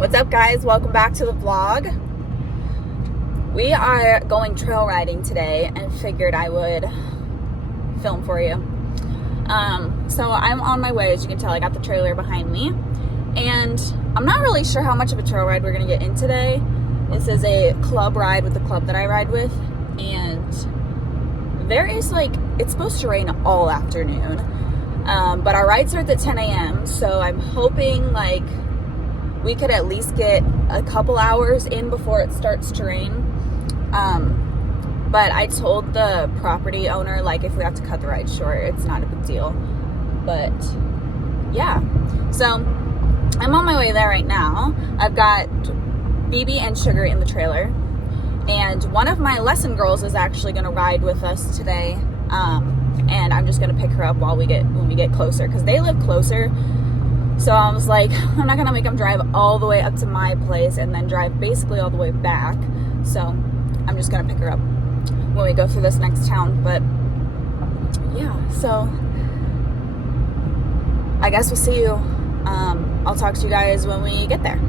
What's up, guys? Welcome back to the vlog. We are going trail riding today and figured I would film for you. So I'm on my way. As you can tell, I got the trailer behind me, and I'm not really sure how much of a trail ride we're gonna get in today. This is a club ride with the club that I ride with, and there is it's supposed to rain all afternoon, but our ride starts at 10 a.m. so I'm hoping we could at least get a couple hours in before it starts to rain. But I told the property owner, if we have to cut the ride short, it's not a big deal. But yeah, so I'm on my way there right now. I've got BB and Sugar in the trailer, and one of my lesson girls is actually going to ride with us today. And I'm just going to pick her up when we get closer, because they live closer. So I was like, I'm not going to make them drive all the way up to my place and then drive basically all the way back. So I'm just going to pick her up when we go through this next town. But yeah, so I guess we'll see you. I'll talk to you guys when we get there.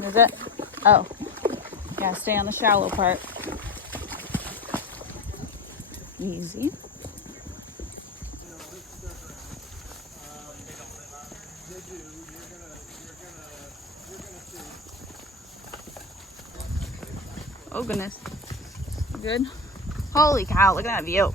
Is it? Oh, yeah, stay on the shallow part. Easy. Oh goodness. Good? Holy cow, look at that view.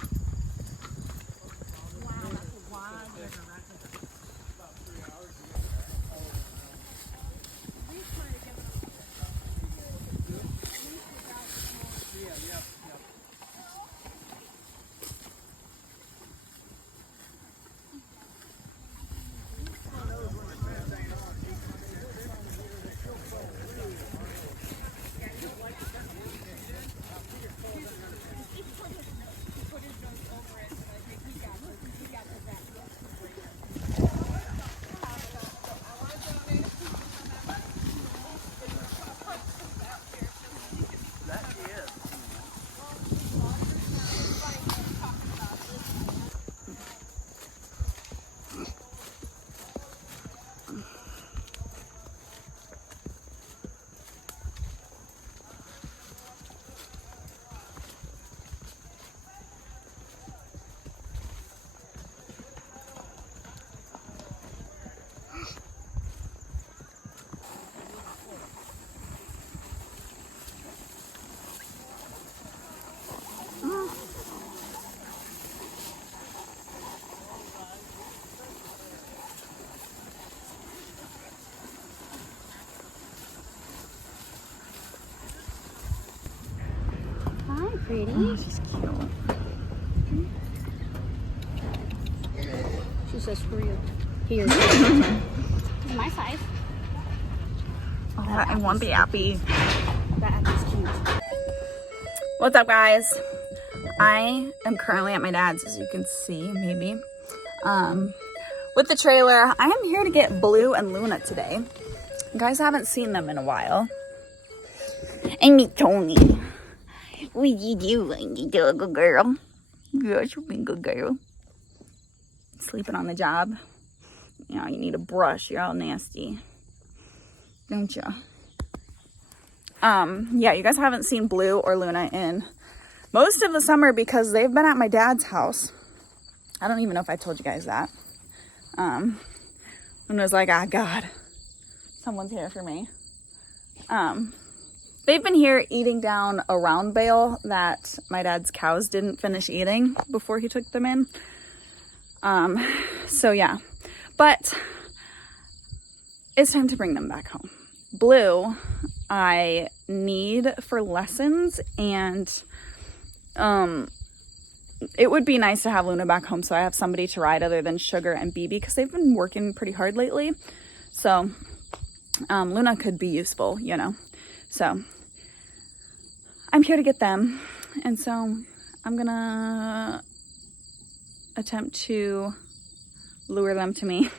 Pretty. Oh, she's cute. She says screw you. Here. It's my size. Oh, I want the appy. That appy's cute. What's up, guys? I am currently at my dad's, as you can see, maybe. With the trailer. I am here to get Blue and Luna today. You guys haven't seen them in a while. And me, Tony. What you doing, you good girl? Yes, you're being a good girl. Sleeping on the job. You know, you need a brush. You're all nasty. Don't ya? Yeah, you guys haven't seen Blue or Luna in most of the summer because they've been at my dad's house. I don't even know if I told you guys that. Luna's like, ah, God, someone's here for me. They've been here eating down a round bale that my dad's cows didn't finish eating before he took them in. So yeah, but it's time to bring them back home. Blue, I need for lessons, and it would be nice to have Luna back home so I have somebody to ride other than Sugar and BB because they've been working pretty hard lately. So Luna could be useful, you know. So I'm here to get them, and so I'm gonna attempt to lure them to me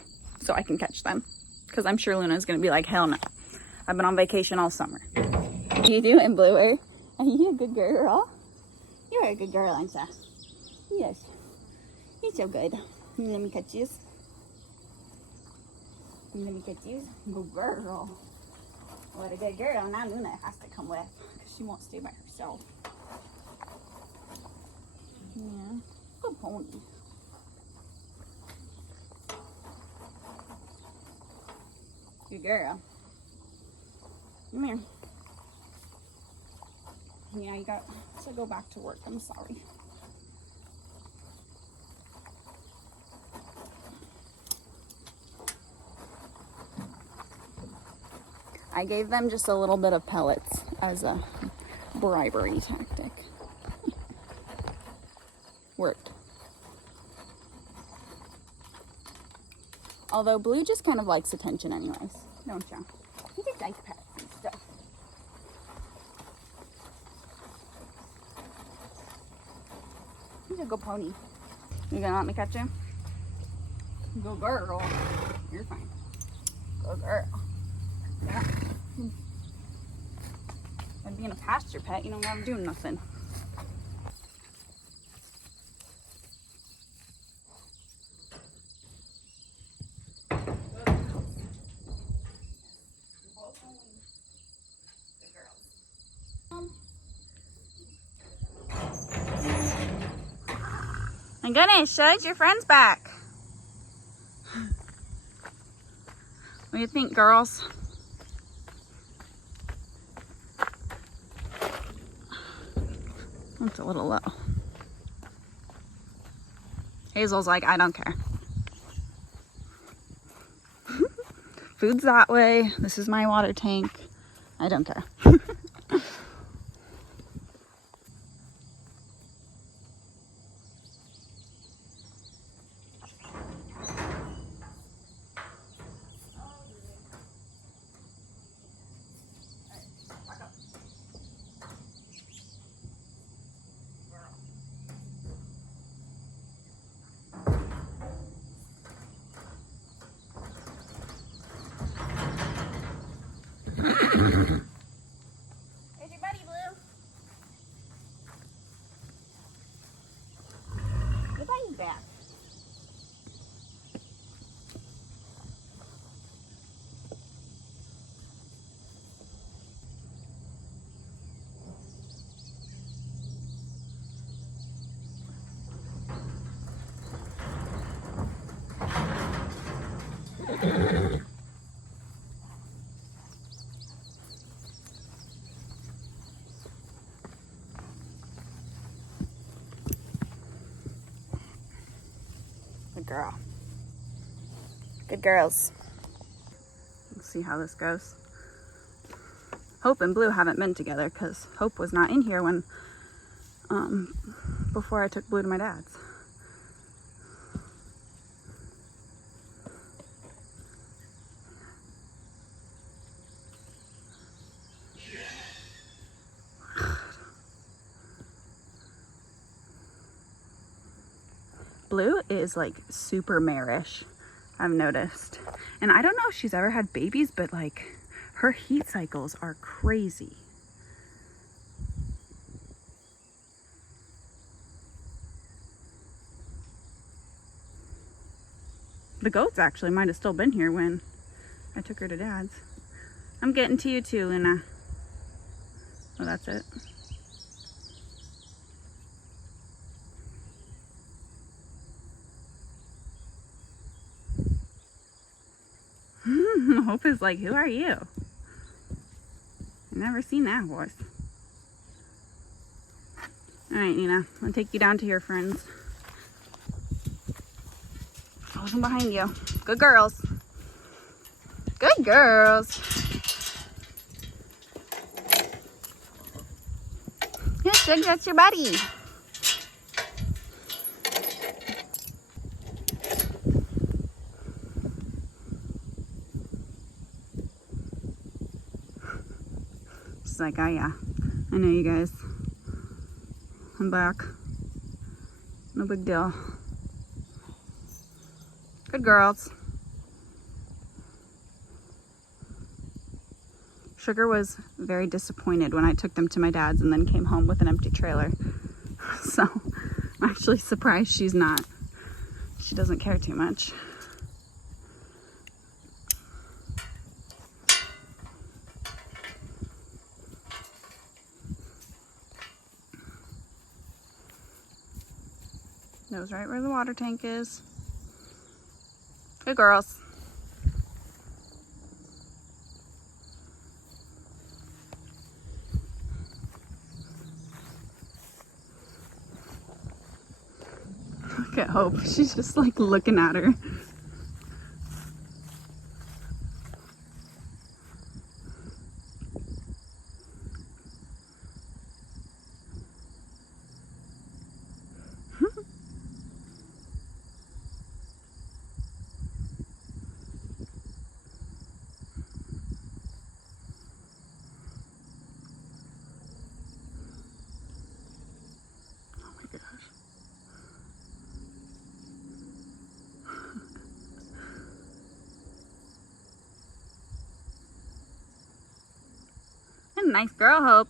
so I can catch them, because I'm sure Luna's gonna be like, hell no, I've been on vacation all summer. What are you doing, Bluer? Are you a good girl? You're a good girl, aren't you? Yes. You're so good. Let me catch you. Let me catch you. Good girl. What a good girl. Now Luna has to come with because she won't stay by herself. Yeah. Good pony. Good girl. Come here. Yeah, you got to go back to work. I'm sorry. I gave them just a little bit of pellets as a bribery tactic. Worked. Although Blue just kind of likes attention anyways, don't you? You just like pets and stuff. He's a good pony. You gonna let me catch him? Good girl. You're fine. Good girl. Yeah. And being a pasture pet, you don't have to do nothing. My goodness, Shug, your friend's back. What do you think, girls? It's a little low. Hazel's like, I don't care. Food's that way. This is my water tank. I don't care. There's your buddy, Blue. Your buddy's back. Good girl. Good girls. Let's see how this goes. Hope and Blue haven't been together because Hope was not in here when before I took Blue to my dad's. Blue is like super marish, I've noticed. And I don't know if she's ever had babies, but like her heat cycles are crazy. The goats actually might have still been here when I took her to dad's. I'm getting to you too, Luna. Oh, that's it. Hope is like, who are you? I've never seen that horse. All right, Nina, I'll take you down to your friends. Closing behind you. Good girls. Good girls. Yes, Jug, that's your buddy. She's like, oh yeah, I know you guys. I'm back. No big deal. Good girls. Sugar was very disappointed when I took them to my dad's and then came home with an empty trailer. So I'm actually surprised she's not. She doesn't care too much. Knows right where the water tank is. Good girls. Look at Hope. She's just like looking at her. Nice girl, Hope.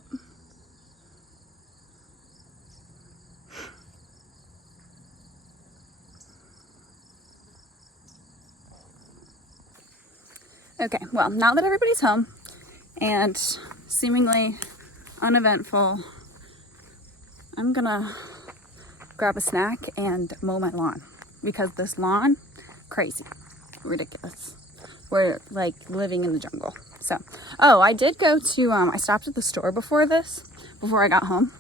Okay, well, now that everybody's home and seemingly uneventful, I'm gonna grab a snack and mow my lawn because this lawn, crazy, ridiculous. We're like living in the jungle. So, oh, I did go to, I stopped at the store before I got home.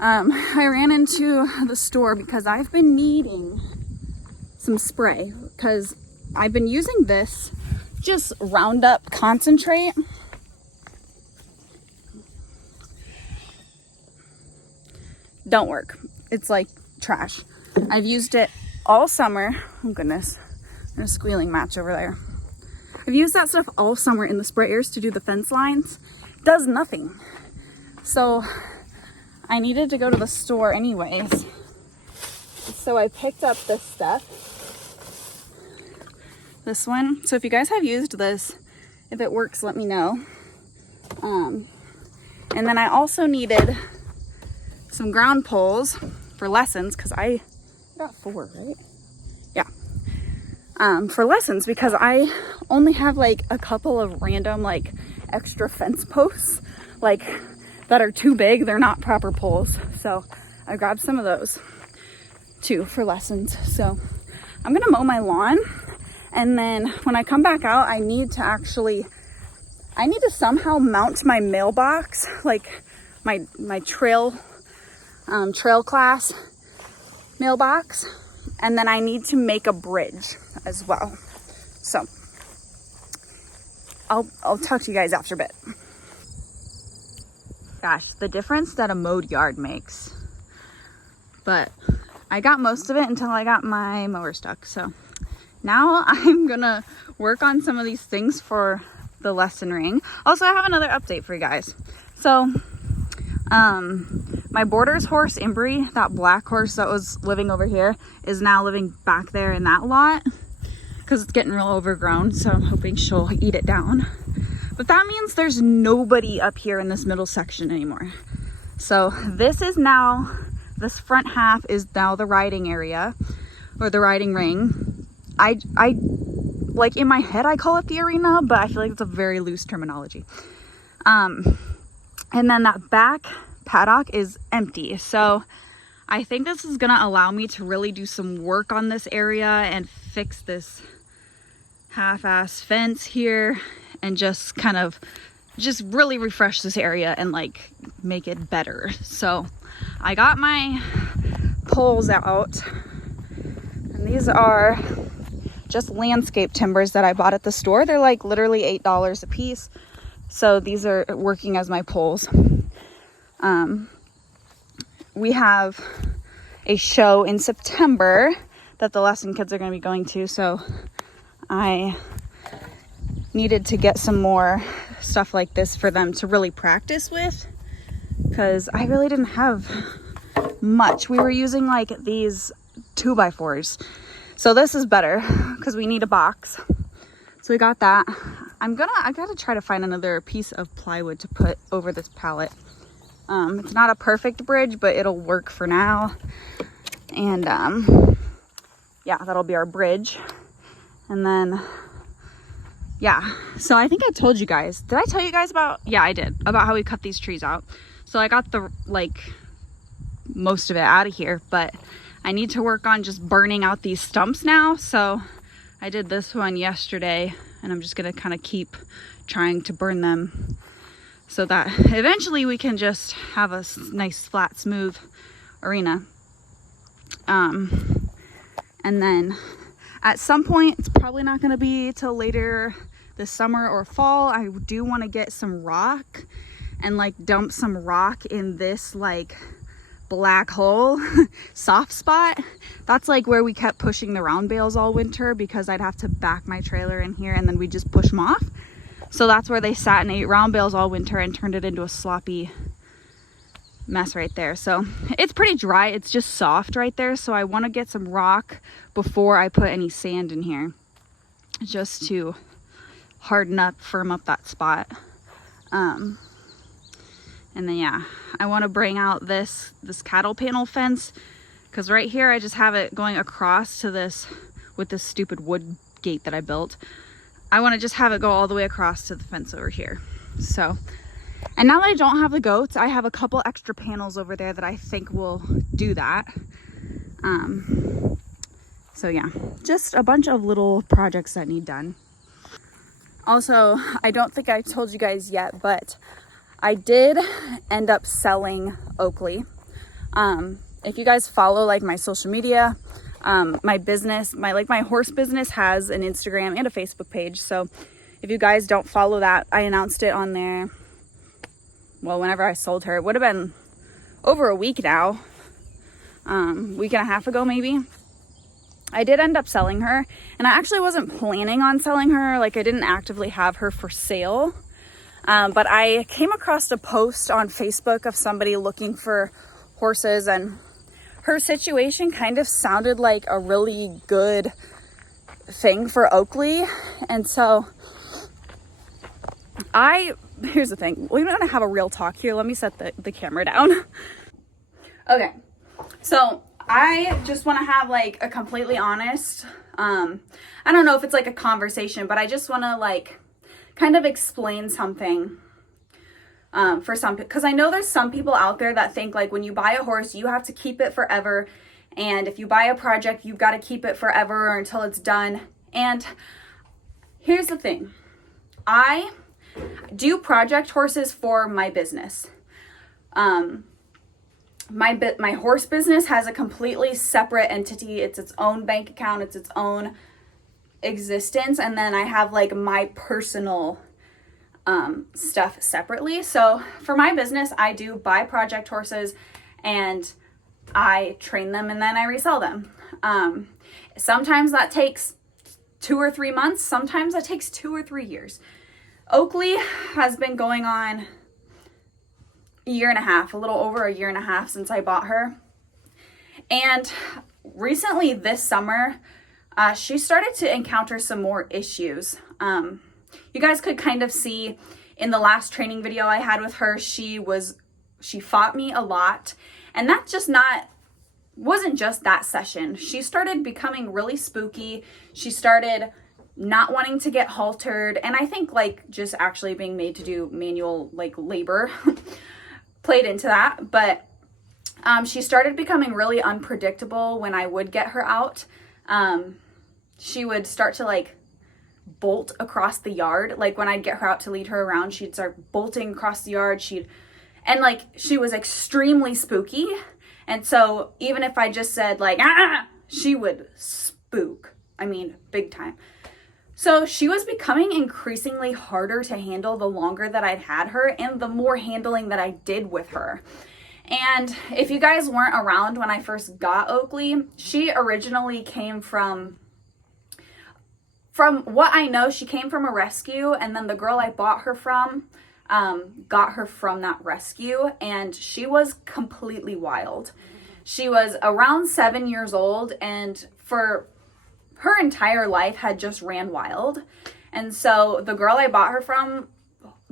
I ran into the store because I've been needing some spray because I've been using this just Roundup concentrate. Don't work. It's like trash. I've used it all summer. Oh goodness, there's a squealing match over there. I've used that stuff all summer in the sprayers to do the fence lines. Does nothing. So I needed to go to the store anyways. So I picked up this stuff. This one. So if you guys have used this, if it works, let me know. And then I also needed some ground poles for lessons because I got 4, right? Yeah. For lessons because I only have like a couple of random like extra fence posts like that are too big. They're not proper poles. So I grabbed some of those too for lessons. So I'm gonna mow my lawn, and then when I come back out, I need to somehow mount my mailbox, like my trail class mailbox, and then I need to make a bridge as well. So I'll talk to you guys after a bit. Gosh, the difference that a mowed yard makes. But I got most of it until I got my mower stuck. So now I'm gonna work on some of these things for the lesson ring. Also, I have another update for you guys. So my Borders horse, Imbri, that black horse that was living over here, is now living back there in that lot because it's getting real overgrown. So I'm hoping she'll eat it down. But that means there's nobody up here in this middle section anymore. So this front half is now the riding area or the riding ring. I like in my head I call it the arena, but I feel like it's a very loose terminology. And then that back paddock is empty. So I think this is gonna allow me to really do some work on this area and fix this half-ass fence here and just kind of just really refresh this area and like make it better. So I got my poles out, and these are just landscape timbers that I bought at the store. They're like literally $8 a piece. So these are working as my poles. We have a show in September that the lesson kids are going to be going to, so I needed to get some more stuff like this for them to really practice with, because I really didn't have much. We were using like these 2x4s, so this is better because we need a box. So we got that. I gotta try to find another piece of plywood to put over this pallet. It's not a perfect bridge, but it'll work for now. And yeah, that'll be our bridge. And then yeah, so I think I told you guys, did I tell you guys about, yeah, I did, about how we cut these trees out. So I got the like most of it out of here, but I need to work on just burning out these stumps now. So I did this one yesterday, and I'm just gonna kind of keep trying to burn them so that eventually we can just have a nice flat smooth arena. And then at some point, it's probably not going to be till later this summer or fall, I do want to get some rock and like dump some rock in this like black hole soft spot. That's like where we kept pushing the round bales all winter, because I'd have to back my trailer in here and then we just push them off. So that's where they sat and ate round bales all winter and turned it into a sloppy mess right there. So it's pretty dry, it's just soft right there. So I want to get some rock before I put any sand in here, just to harden up, firm up that spot. And then yeah, I want to bring out this cattle panel fence, because right here I just have it going across to this with this stupid wood gate that I built. I want to just have it go all the way across to the fence over here. So, and now that I don't have the goats, I have a couple extra panels over there that I think will do that. So yeah, just a bunch of little projects that need done. Also, I don't think I told you guys yet, but I did end up selling Oakley. If you guys follow like my social media, my business, my horse business has an Instagram and a Facebook page. So if you guys don't follow that, I announced it on there. Well, whenever I sold her, it would have been over a week now, week and a half ago maybe. I did end up selling her, and I actually wasn't planning on selling her. Like, I didn't actively have her for sale. But I came across a post on Facebook of somebody looking for horses, and her situation kind of sounded like a really good thing for Oakley. And so here's the thing. We're going to have a real talk here. Let me set the camera down. Okay. So I just want to have like a completely honest, I don't know if it's like a conversation, but I just want to like kind of explain something for some, because I know there's some people out there that think like when you buy a horse, you have to keep it forever. And if you buy a project, you've got to keep it forever or until it's done. And here's the thing. I do project horses for my business. My horse business has a completely separate entity. It's its own bank account. It's its own existence. And then I have like my personal stuff separately. So for my business, I do buy project horses and I train them and then I resell them. Sometimes that takes 2 or 3 months. Sometimes that takes 2 or 3 years. Oakley has been going on a year and a half, a little over a year and a half since I bought her. And recently this summer, she started to encounter some more issues. You guys could kind of see in the last training video I had with her, she fought me a lot. And that's just wasn't just that session. She started becoming really spooky. She started not wanting to get haltered, and I think like just actually being made to do manual like labor played into that. But she started becoming really unpredictable when I would get her out. She would start to like bolt across the yard. Like when I'd get her out to lead her around, she'd start bolting across the yard. And like she was extremely spooky. And so even if I just said like, she would spook. I mean, big time. So she was becoming increasingly harder to handle the longer that I'd had her and the more handling that I did with her. And if you guys weren't around when I first got Oakley, she originally came from what I know, she came from a rescue, and then the girl I bought her from got her from that rescue, and she was completely wild. She was around 7 years old, and for her entire life had just ran wild. And so the girl I bought her from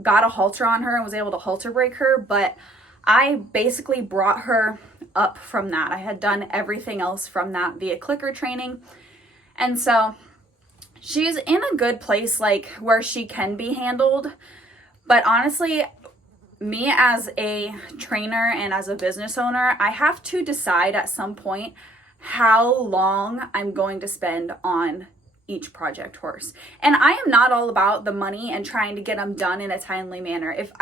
got a halter on her and was able to halter break her, but I basically brought her up from that. I had done everything else from that via clicker training. And so she's in a good place, like where she can be handled. But honestly, me as a trainer and as a business owner, I have to decide at some point how long I'm going to spend on each project horse. And I am not all about the money and trying to get them done in a timely manner. If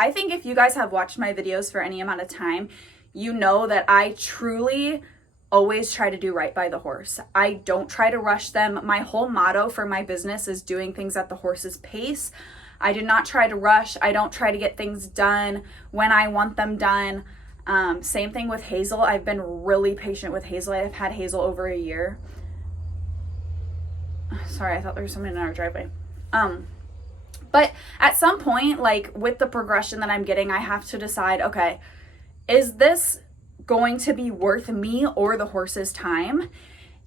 you guys have watched my videos for any amount of time, you know that I truly always try to do right by the horse. I don't try to rush them. My whole motto for my business is doing things at the horse's pace. I do not try to rush. I don't try to get things done when I want them done. Same thing with Hazel. I've been really patient with Hazel. I've had Hazel over a year. Sorry, I thought there was someone in our driveway. But at some point, like with the progression that I'm getting, I have to decide, okay, is this going to be worth me or the horse's time?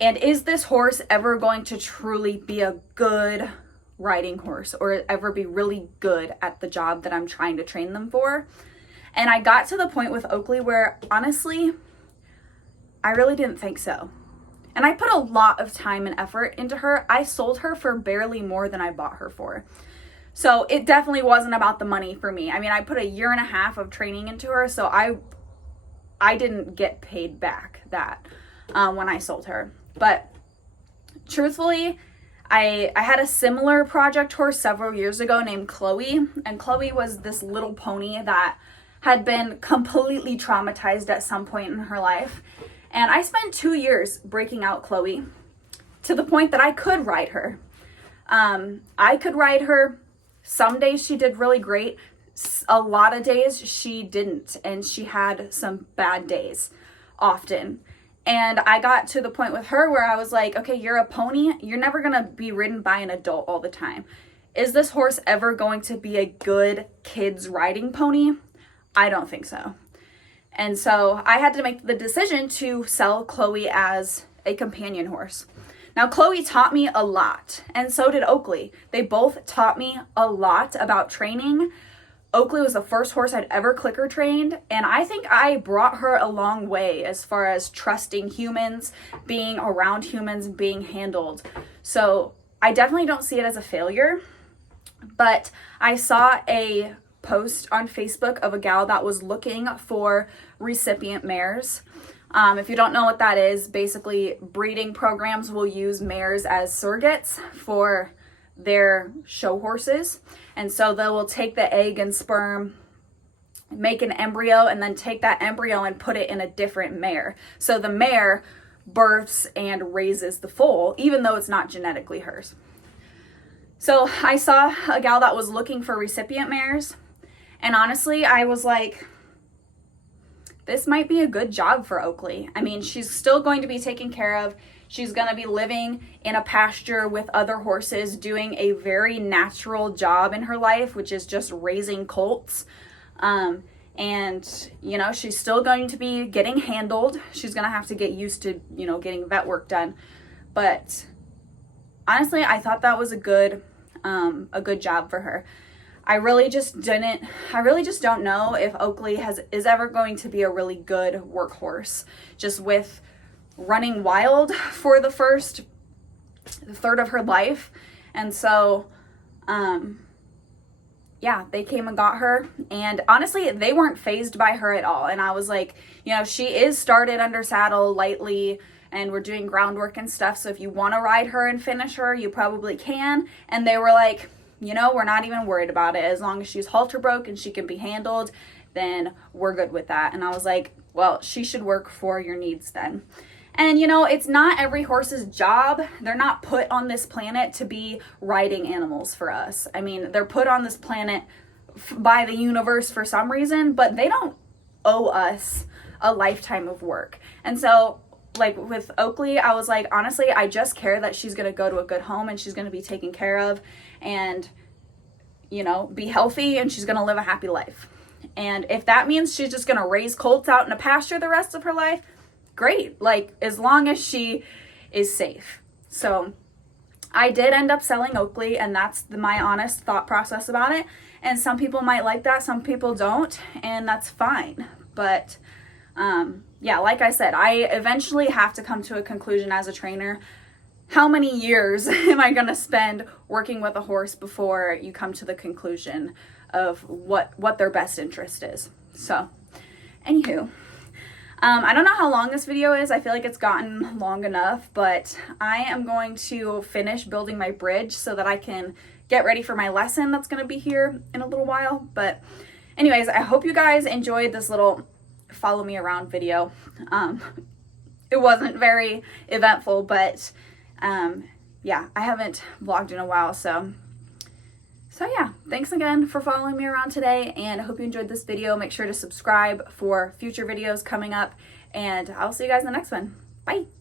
And is this horse ever going to truly be a good riding horse or ever be really good at the job that I'm trying to train them for? And I got to the point with Oakley where honestly, I really didn't think so. And I put a lot of time and effort into her. I sold her for barely more than I bought her for. So it definitely wasn't about the money for me. I mean, I put a year and a half of training into her, so I didn't get paid back that when I sold her. But truthfully, I had a similar project horse several years ago named Chloe. And Chloe was this little pony that had been completely traumatized at some point in her life. And I spent 2 years breaking out Chloe to the point that I could ride her. I could ride her. Some days she did really great. A lot of days she didn't. And she had some bad days often. And I got to the point with her where I was like, okay, you're a pony. You're never going to be ridden by an adult all the time. Is this horse ever going to be a good kids riding pony? I don't think so. And so I had to make the decision to sell Chloe as a companion horse. Now, Chloe taught me a lot, and so did Oakley. They both taught me a lot about training. Oakley was the first horse I'd ever clicker trained, and I think I brought her a long way as far as trusting humans, being around humans, being handled. So I definitely don't see it as a failure, but I saw a post on Facebook of a gal that was looking for recipient mares. If you don't know what that is, basically breeding programs will use mares as surrogates for their show horses. And so they will take the egg and sperm, make an embryo, and then take that embryo and put it in a different mare. So the mare births and raises the foal, even though it's not genetically hers. So I saw a gal that was looking for recipient mares. And honestly, I was like, this might be a good job for Oakley. I mean, she's still going to be taken care of. She's going to be living in a pasture with other horses, doing a very natural job in her life, which is just raising colts. And, you know, she's still going to be getting handled. She's going to have to get used to, you know, getting vet work done. But honestly, I thought that was a good job for her. I really just don't know if Oakley is ever going to be a really good workhorse, just with running wild for the first third of her life. And so, yeah, they came and got her, and honestly, they weren't fazed by her at all. And I was like, you know, she is started under saddle lightly, and we're doing groundwork and stuff, so if you want to ride her and finish her, you probably can. And they were like, you know, we're not even worried about it. As long as she's halter broke and she can be handled, then we're good with that. And I was like, well, she should work for your needs then. And you know, it's not every horse's job. They're not put on this planet to be riding animals for us. I mean, they're put on this planet by the universe for some reason, but they don't owe us a lifetime of work. And so, like with Oakley, I was like, honestly, I just care that she's going to go to a good home and she's going to be taken care of and, you know, be healthy, and she's going to live a happy life. And if that means she's just going to raise colts out in a pasture the rest of her life, great. Like, as long as she is safe. So I did end up selling Oakley, and that's my honest thought process about it. And some people might like that, some people don't, and that's fine. But yeah, like I said, I eventually have to come to a conclusion as a trainer. How many years am I going to spend working with a horse before you come to the conclusion of what their best interest is? So, anywho, I don't know how long this video is. I feel like it's gotten long enough, but I am going to finish building my bridge so that I can get ready for my lesson that's going to be here in a little while. But anyways, I hope you guys enjoyed this little follow me around video. It wasn't very eventful, but yeah, I haven't vlogged in a while, so yeah, thanks again for following me around today, and I hope you enjoyed this video. Make sure to subscribe for future videos coming up, and I'll see you guys in the next one. Bye.